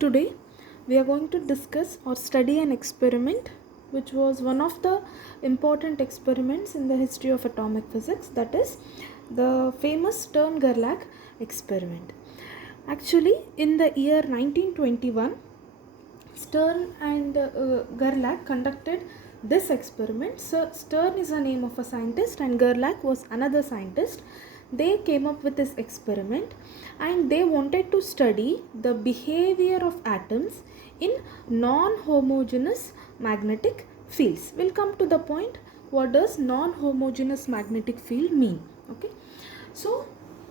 Today we are going to discuss or study an experiment which was one of the important experiments in the history of atomic physics, that is the famous Stern-Gerlach experiment. Actually, in the year 1921, Stern and Gerlach conducted this experiment. So Stern is the name of a scientist and Gerlach was another scientist. They came up with this experiment and they wanted to study the behavior of atoms in non-homogeneous magnetic fields. We'll come to the point, what does non-homogeneous magnetic field mean? Okay, so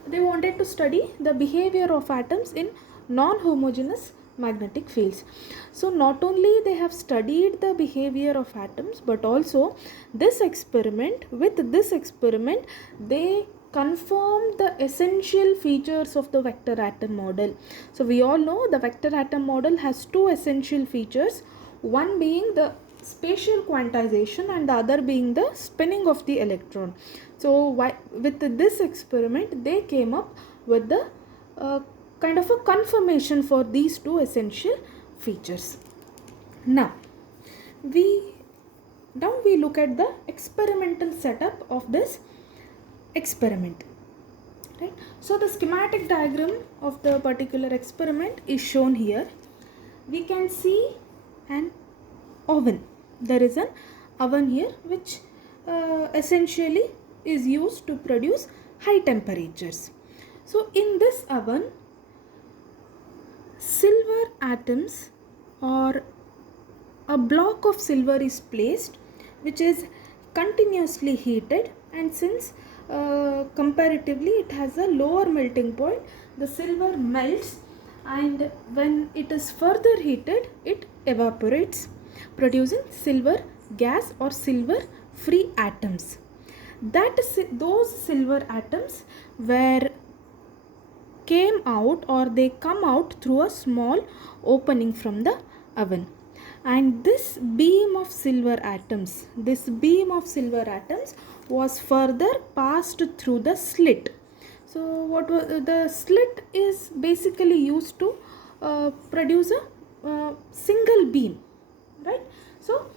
they wanted to study the behavior of atoms in non-homogeneous magnetic fields. So not only they have studied the behavior of atoms, but also this experiment, they confirmed the essential features of the vector atom model. So we all know the vector atom model has two essential features, one being the spatial quantization and the other being the spinning of the electron. So with this experiment they came up with the kind of a confirmation for these two essential features. Now we look at the experimental setup of this experiment, right? So the schematic diagram of the particular experiment is shown here. We can see an oven. There is an oven here which essentially is used to produce high temperatures. So in this oven, silver atoms or a block of silver is placed which is continuously heated, and since comparatively it has a lower melting point, the silver melts, and when it is further heated it evaporates, producing silver gas or silver free atoms. Those silver atoms came out, or they come out through a small opening from the oven, and this beam of silver atoms was further passed through the slit. So what was the slit is basically used to produce a single beam, right? So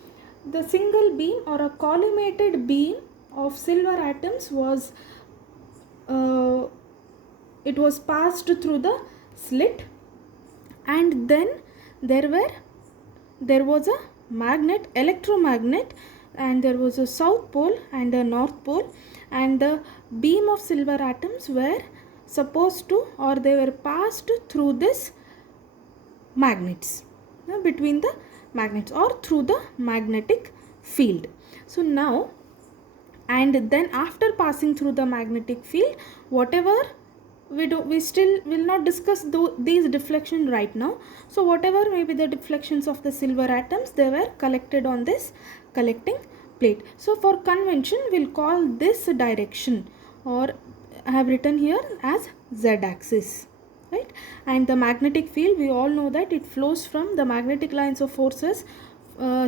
the single beam or a collimated beam of silver atoms was it was passed through the slit, and then there was a electromagnet, and there was a south pole and a north pole, and the beam of silver atoms were supposed to, or they were passed through this magnets, between the magnets or through the magnetic field. So now, and then after passing through the magnetic field, whatever we still will not discuss these deflection right now. So whatever may be the deflections of the silver atoms, they were collected on this collecting plate. So for convention we'll call this direction, or I have written here as z-axis, right? And the magnetic field, we all know that it flows from the magnetic lines of forces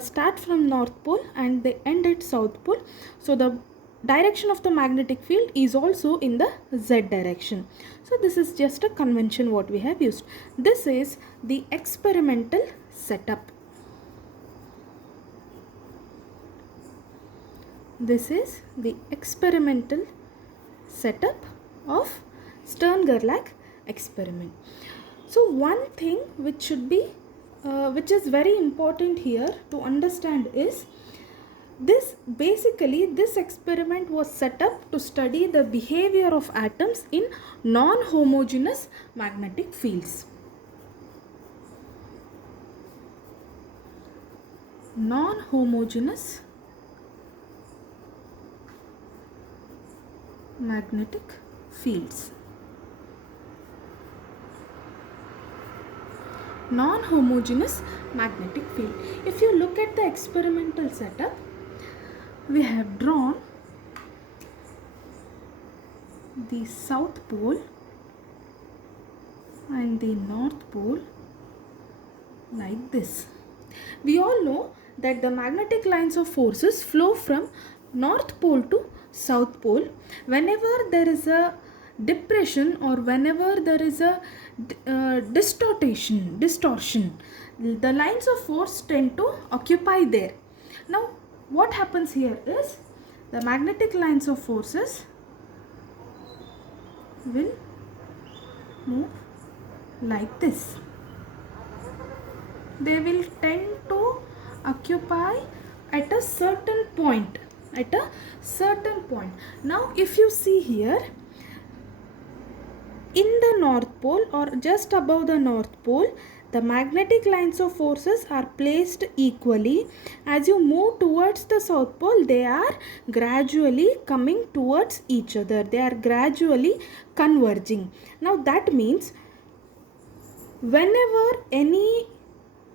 start from north pole and they end at south pole. So the direction of the magnetic field is also in the z direction. So this is just a convention what we have used. This is the experimental setup. This is the experimental setup of Stern-Gerlach experiment. So one thing which should be which is very important here to understand is this experiment was set up to study the behavior of atoms in non-homogeneous magnetic fields. Non-homogeneous magnetic fields. Non-homogeneous magnetic field. If you look at the experimental setup, we have drawn the south pole and the north pole like this. We all know that the magnetic lines of forces flow from north pole to south pole whenever there is a depression or whenever there is a distortion, the lines of force tend to occupy there. Now what happens here is the magnetic lines of forces will move like this. They will tend to occupy at a certain point. Now if you see here, in the North Pole or just above the North Pole, the magnetic lines of forces are placed equally. As you move towards the South Pole, they are gradually coming towards each other. They are gradually converging. Now that means whenever any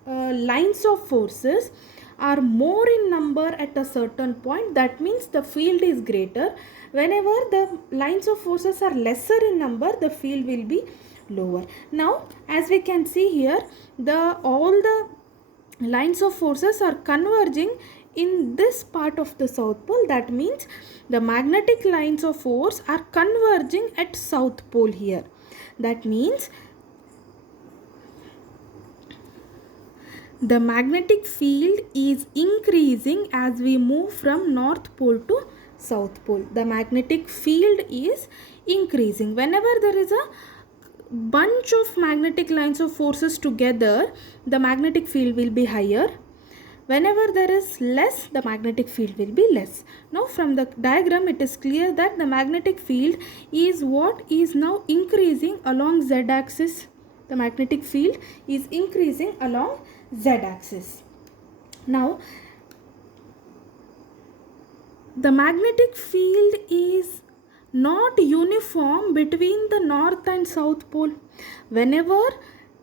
lines of forces are more in number at a certain point, that means the field is greater. Whenever the lines of forces are lesser in number, the field will be lower. Now as we can see here, all the lines of forces are converging in this part of the South Pole. That means the magnetic lines of force are converging at South Pole here. That means the magnetic field is increasing as we move from North Pole to South Pole. The magnetic field is increasing. Whenever there is a bunch of magnetic lines of forces together, the magnetic field will be higher. Whenever there is less, the magnetic field will be less. Now from the diagram it is clear that the magnetic field is what is now increasing along z-axis. The magnetic field is increasing along z-axis. Now the magnetic field is not uniform between the North and South Pole.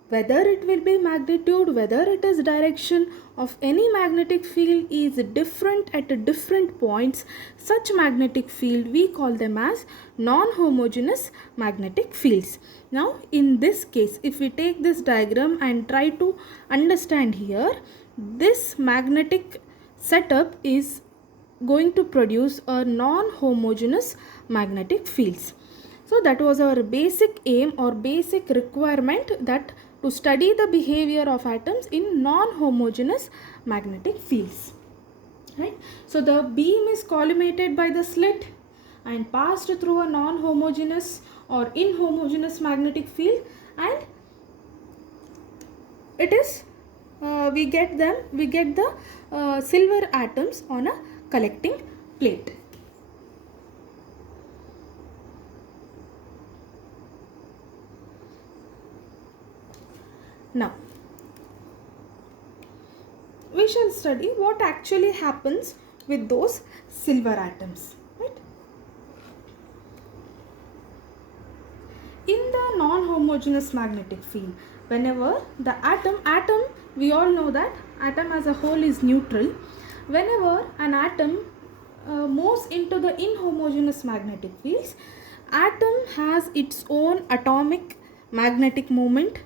Whether it will be magnitude, whether it is direction of any magnetic field is different at different points, such magnetic field we call them as non-homogeneous magnetic fields. Now in this case, if we take this diagram and try to understand here, this magnetic setup is going to produce a non-homogeneous magnetic fields. So that was our basic aim or basic requirement, that to study the behavior of atoms in non-homogeneous magnetic fields. Right? So the beam is collimated by the slit and passed through a non-homogeneous or inhomogeneous magnetic field, and it is we get the silver atoms on a collecting plate. Now we shall study what actually happens with those silver atoms. Right? In the non-homogeneous magnetic field, whenever the atom we all know that atom as a whole is neutral. Whenever an atom moves into the inhomogeneous magnetic fields, atom has its own atomic magnetic moment.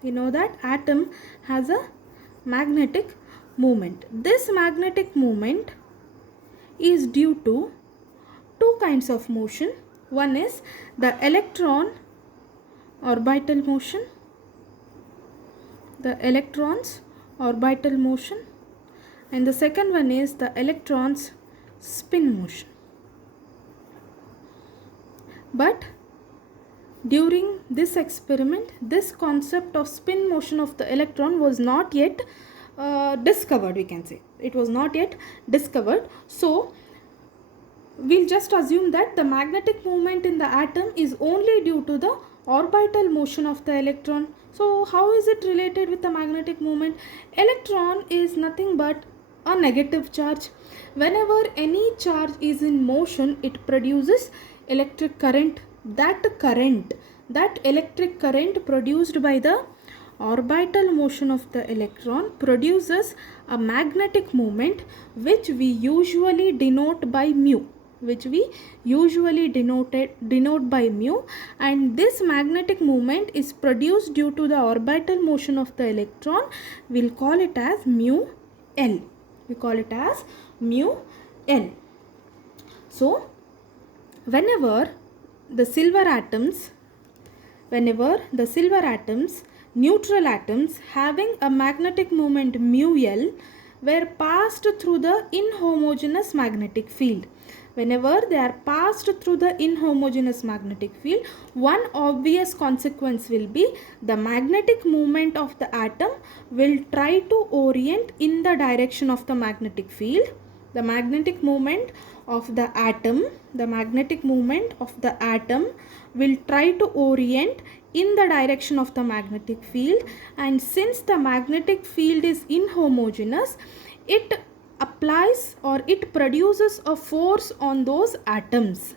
You know that atom has a magnetic moment. This magnetic moment is due to two kinds of motion. One is the electron orbital motion, the electrons orbital motion, and the second one is the electrons spin motion. But during this experiment, this concept of spin motion of the electron was not yet discovered, we can say. It was not yet discovered. So we'll just assume that the magnetic moment in the atom is only due to the orbital motion of the electron. So how is it related with the magnetic moment? Electron is nothing but a negative charge. Whenever any charge is in motion, it produces electric current. That electric current produced by the orbital motion of the electron produces a magnetic moment, which we usually denote by mu. Denote by mu, and this magnetic moment is produced due to the orbital motion of the electron. We'll call it as mu L. So whenever the silver atoms, neutral atoms having a magnetic moment mu L were passed through the inhomogeneous magnetic field. Whenever they are passed through the inhomogeneous magnetic field, one obvious consequence will be the magnetic moment of the atom will try to orient in the direction of the magnetic field. The magnetic moment of the atom will try to orient in the direction of the magnetic field, and since the magnetic field is inhomogeneous, it applies or it produces a force on those atoms.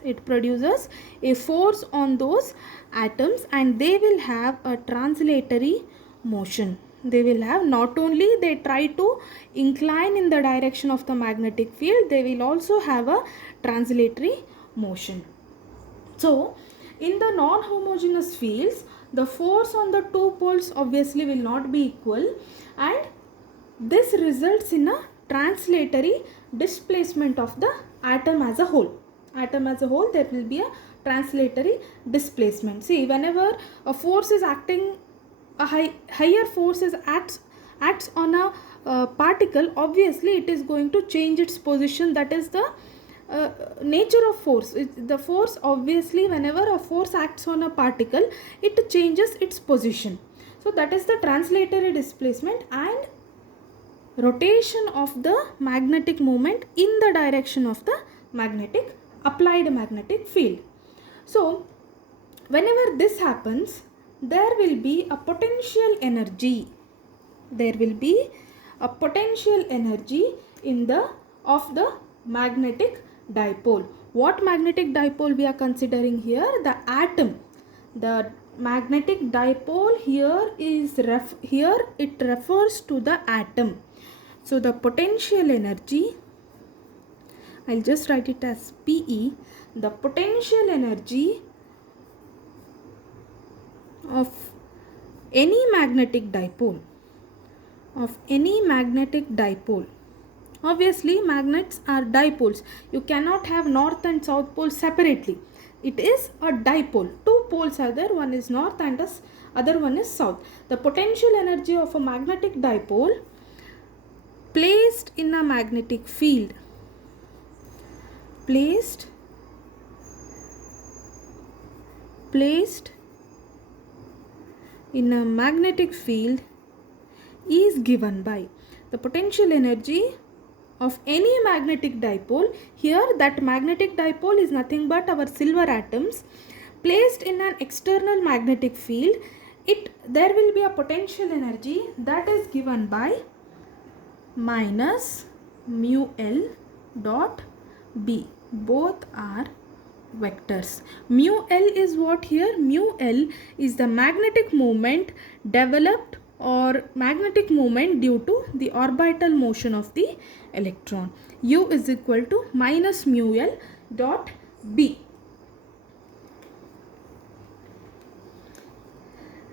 And they will have a translatory motion. They will have, not only they try to incline in the direction of the magnetic field, they will also have a translatory motion. So in the non-homogeneous fields, the force on the two poles obviously will not be equal, and this results in a translatory displacement of the atom as a whole. There will be a translatory displacement. See, whenever a force is acting, a higher force acts on a particle, obviously it is going to change its position. That is the nature of force. The force, obviously, whenever a force acts on a particle, it changes its position. So that is the translatory displacement and rotation of the magnetic moment in the direction of the applied magnetic field. So whenever this happens, there will be a potential energy. Of the magnetic dipole. What magnetic dipole we are considering here? The atom. The magnetic dipole here it refers to the atom. So the potential energy, I'll just write it as PE. The potential energy of any magnetic dipole. Obviously, magnets are dipoles. You cannot have north and south poles separately. It is a dipole. Two poles are there. One is north and the other one is south. The potential energy of a magnetic dipole placed in a magnetic field. Placed in a magnetic field is given by the potential energy of any magnetic dipole. Here that magnetic dipole is nothing but our silver atoms placed in an external magnetic field. There will be a potential energy that is given by minus mu L dot B. Both are vectors. Mu L is what here? Mu L is the magnetic moment developed or magnetic moment due to the orbital motion of the electron. U is equal to minus mu L dot B.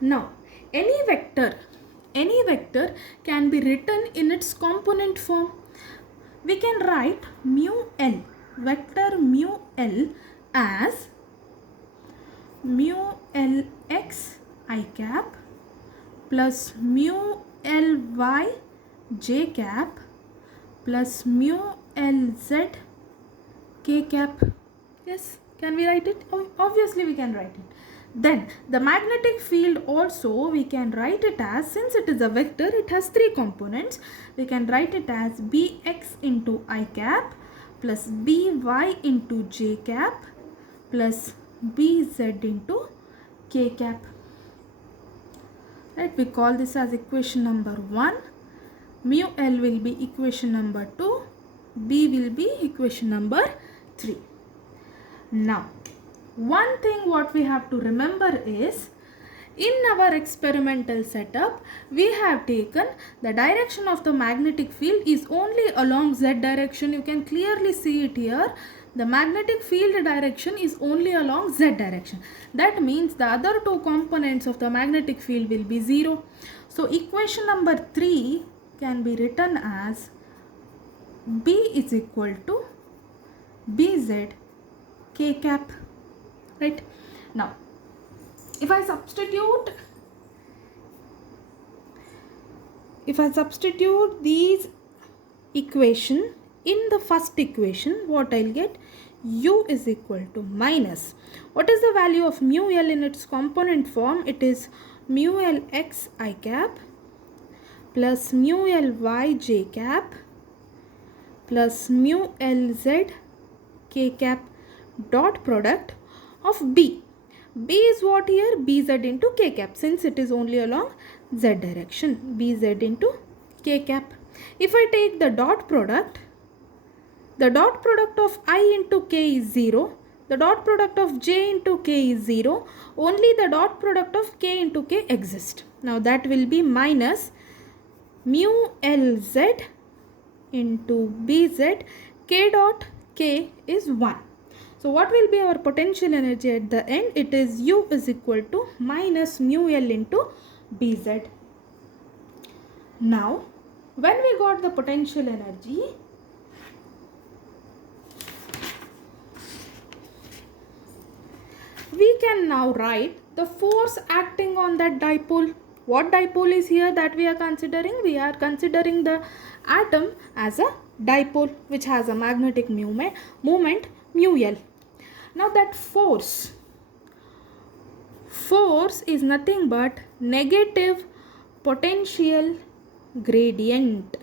Now, any vector can be written in its component form. We can write vector mu L as mu Lx I cap plus mu Ly j cap plus mu Lz k cap. Yes, can we write it? Obviously we can write it. Then the magnetic field also we can write it as, since it is a vector, it has three components. We can write it as Bx into I cap plus By into j cap plus Bz into k cap. Right, we call this as equation number 1. Mu L will be equation number 2. B will be equation number 3. Now, one thing what we have to remember is, in our experimental setup, we have taken the direction of the magnetic field is only along z direction. You can clearly see it here. The magnetic field direction is only along z direction. That means the other two components of the magnetic field will be 0. So equation number 3 can be written as B is equal to Bz k cap. right? Now if I substitute these equation in the first equation, what I'll get? U is equal to minus, what is the value of mu L in its component form? It is mu L x I cap plus mu L y j cap plus mu L z k cap dot product of B. B is what here? Bz into k cap, since it is only along z direction. Bz into k cap. If I take the dot product of I into k is 0. The dot product of j into k is 0. Only the dot product of k into k exists. Now that will be minus mu Lz into Bz, k dot k is 1. So what will be our potential energy at the end? It is U is equal to minus mu L into Bz. Now when we got the potential energy, we can now write the force acting on that dipole. What dipole is here that we are considering? We are considering the atom as a dipole which has a magnetic moment mu L. Now that force is nothing but negative potential gradient.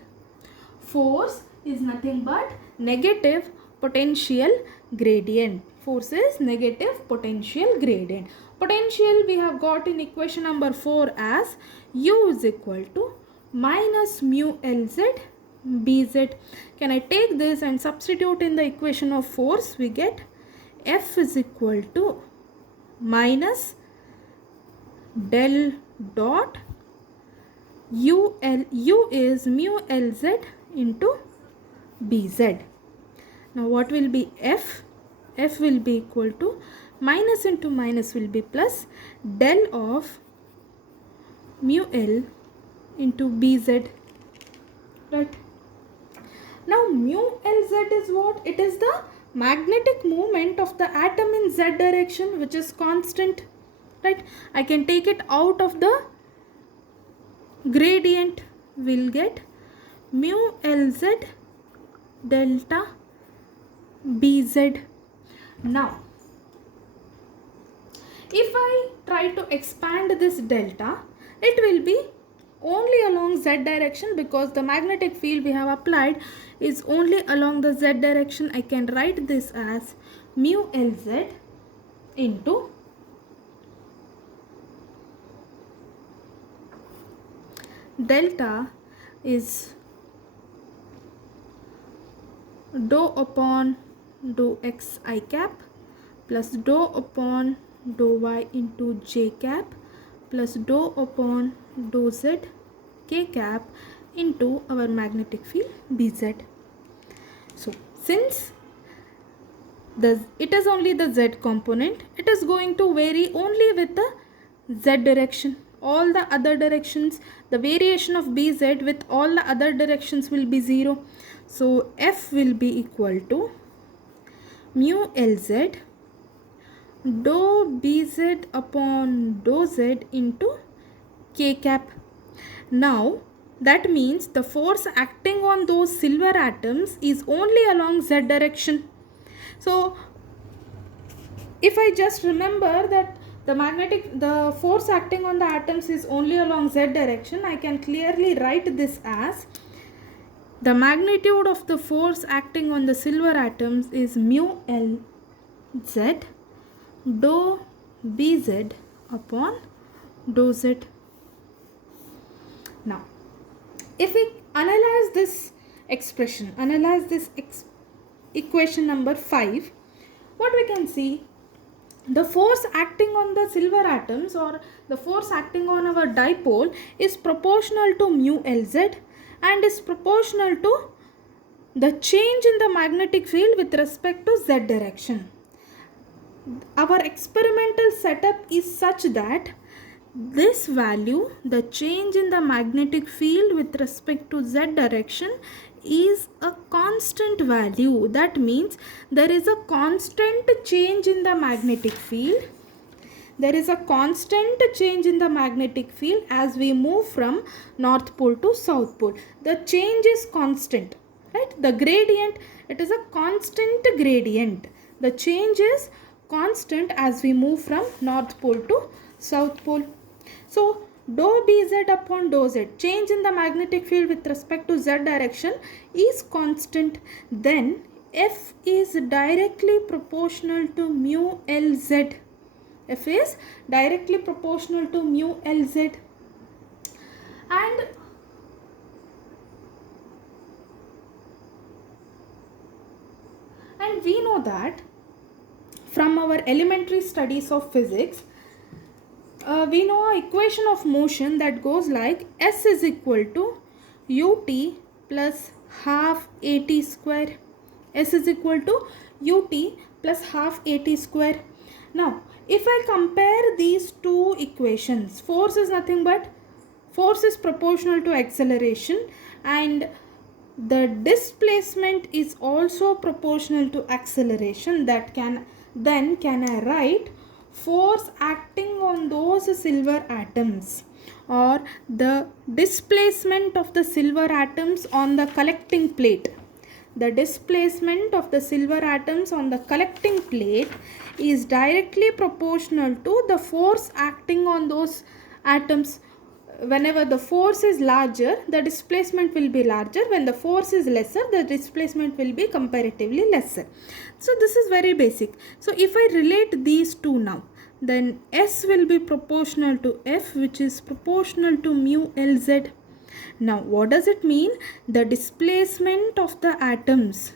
Force is nothing but negative potential gradient. Force is negative potential gradient. Potential we have got in equation number 4 as U is equal to minus mu Lz Bz. Can I take this and substitute in the equation of force? We get F is equal to minus del dot U is mu Lz into Bz. Now what will be F? F will be equal to minus into minus will be plus del of mu L into Bz, right? Now mu Lz is what? It is the magnetic moment of the atom in z direction, which is constant, right? I can take it out of the gradient. We'll get mu Lz delta Bz. Now if I try to expand this delta, it will be only along z direction, because the magnetic field we have applied is only along the z direction. I can write this as mu Lz into delta is dou upon dou x I cap plus dou upon dou y into j cap plus dou upon dou z k cap into our magnetic field Bz. So since it is only the z component, it is going to vary only with the z direction. All the other directions, the variation of Bz with all the other directions will be 0. So F will be equal to mu Lz dou Bz upon dou z into k cap. Now that means the force acting on those silver atoms is only along z direction. So if I just remember that the force acting on the atoms is only along z direction, I can clearly write this as the magnitude of the force acting on the silver atoms is mu Lz dou Bz upon dou z. Now if we analyze this expression, equation number 5, what we can see? The force acting on the silver atoms, or the force acting on our dipole, is proportional to mu Lz and is proportional to the change in the magnetic field with respect to z direction. Our experimental setup is such that this value, the change in the magnetic field with respect to z direction, is a constant value. That means there is a constant change in the magnetic field. There is a constant change in the magnetic field as we move from north pole to south pole. The change is constant, right? The gradient, it is a constant gradient. The change is constant as we move from north pole to south pole. So dou Bz upon dou Z, change in the magnetic field with respect to Z direction is constant. Then F is directly proportional to mu Lz. F is directly proportional to mu Lz. And we know that from our elementary studies of physics, we know an equation of motion that goes like S is equal to ut plus half at square. S is equal to ut plus half at square. Now, if I compare these two equations, force is nothing but force is proportional to acceleration, and the displacement is also proportional to acceleration. That can I write force acting on those silver atoms, or the displacement of the silver atoms on the collecting plate. The displacement of the silver atoms on the collecting plate is directly proportional to the force acting on those atoms. Whenever the force is larger, the displacement will be larger. When the force is lesser, the displacement will be comparatively lesser. So this is very basic. So if I relate these two now, then S will be proportional to F, which is proportional to mu Lz. Now what does it mean? The displacement of the atoms,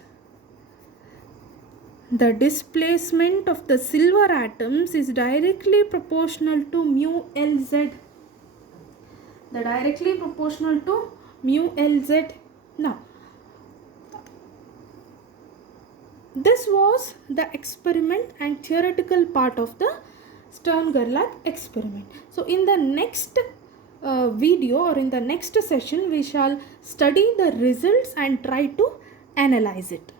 the displacement of the silver atoms is directly proportional to mu Lz. The directly proportional to mu Lz. Now, this was the experiment and theoretical part of the Stern-Gerlach experiment. So in the next video or in the next session, we shall study the results and try to analyze it.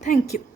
Thank you.